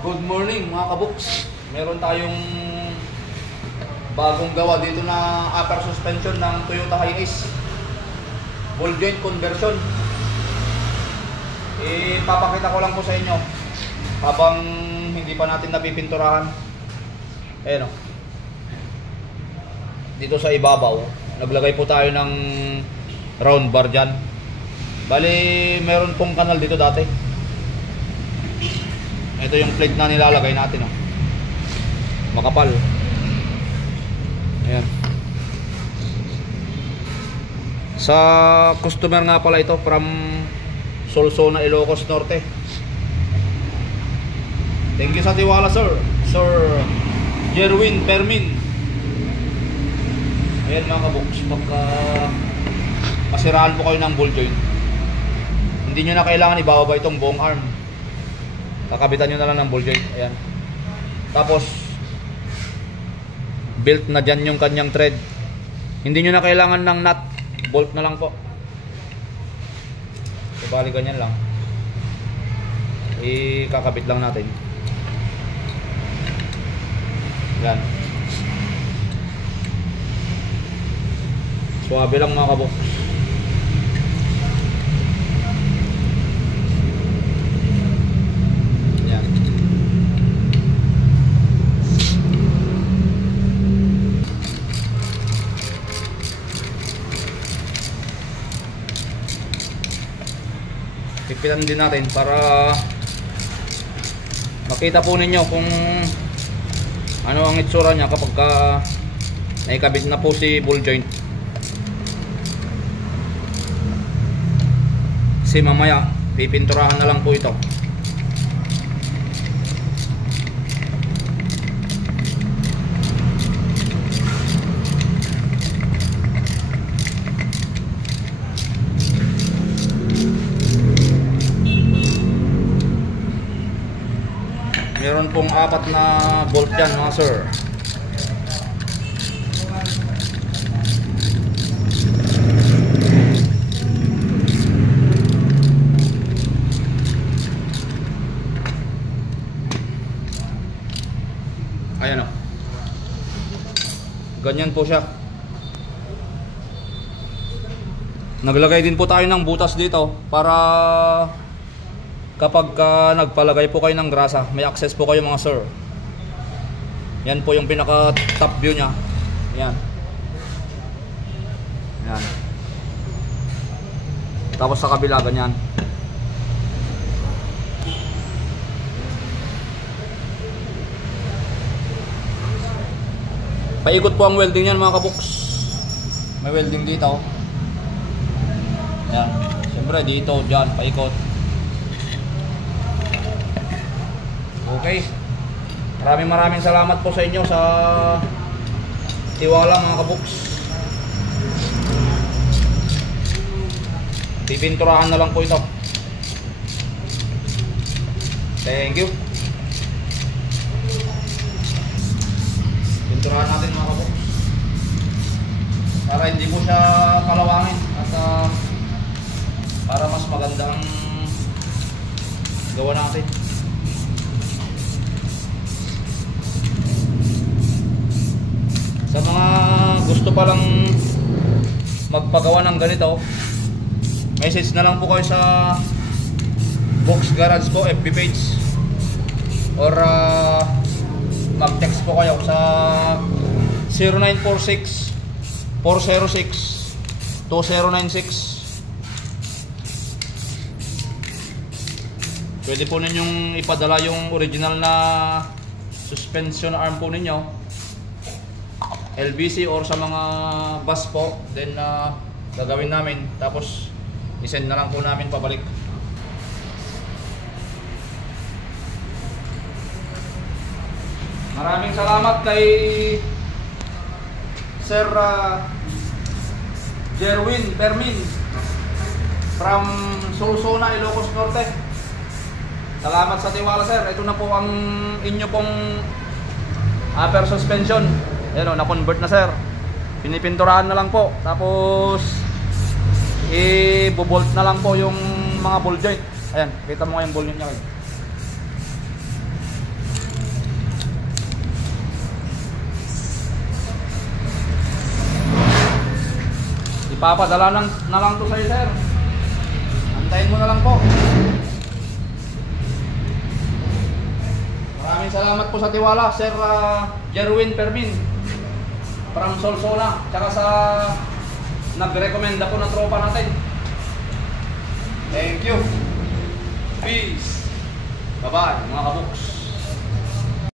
Good morning mga kabuks. Meron tayong bagong gawa dito na upper suspension ng Toyota Hiace. Ball joint conversion. Papakita ko lang po sa inyo habang hindi pa natin napipinturahan. Ayan o. Dito sa ibabaw, naglagay po tayo ng round bar dyan. Bali, meron pong kanal dito dati. Ito yung plate na nilalagay natin, oh. Makapal. Ayan. Sa customer nga pala ito from Solsona, Ilocos Norte. Thank you sa tiwala, sir. Sir Jerwin Permin. Ayan mga kabuks, pagka masiraan po kayo ng ball joint, hindi nyo na kailangan ibababa itong buong arm. Kakabitan nyo na lang ng ball joint. Ayan. Tapos built na dyan yung kanyang thread. Hindi nyo na kailangan ng nut. Bolt na lang po. So bali ganyan lang. Kakabit lang natin. Yan. Suwabe lang mga kabok. Pipitan din natin para makita po ninyo kung ano ang itsura niya kapag naikabit na po si ball joint. Kasi mamaya pipinturahan na lang po ito. Meron pong 4 na bolt yan mga sir. Ayan o. Ganyan po siya. Naglagay din po tayo ng butas dito para kapag nagpalagay po kayo ng grasa, may access po kayo mga sir. Yan po yung pinaka top view nya. Yan. Yan. Tapos sa kabila ganyan. Paikot po ang welding yan mga kabuks. May welding dito. Yan. Siyempre dito, dyan, paikot. Okay. Maraming salamat po sa inyo sa tiwala mga kabuks. Pipinturahan na lang po ito. Thank you. Pinturahan natin mga kabuks para hindi po siya kalawangin at para mas magandang gawa natin. Sa mga gusto pa lang magpagawa ng ganito, message na lang po kayo sa Box Garage po FB page or mag-text po kayo sa 0946 406 2096. Pwede po ninyong ipadala yung original na suspension arm po ninyo, LBC or sa mga bus po, then gagawin namin, tapos isend na lang po namin pabalik. Maraming salamat kay Sir Jerwin Permin from Solsona, Ilocos Norte. Salamat sa tiwala sir. Ito na po ang inyo pong upper suspension. Ayan o, na-convert na sir. Pinipinturahan na lang po. Tapos i-bolt na lang po yung mga ball joint. Ayan, kita mo nga yung ball joint niya. Ipapadala na lang to sa'yo, sir. Antayin mo na lang po. Maraming salamat po sa tiwala, Sir Jerwin Permin from Solsona, tsaka sa nagrekomenda po na tropa natin. Thank you. Peace. Bye-bye mga kabuks.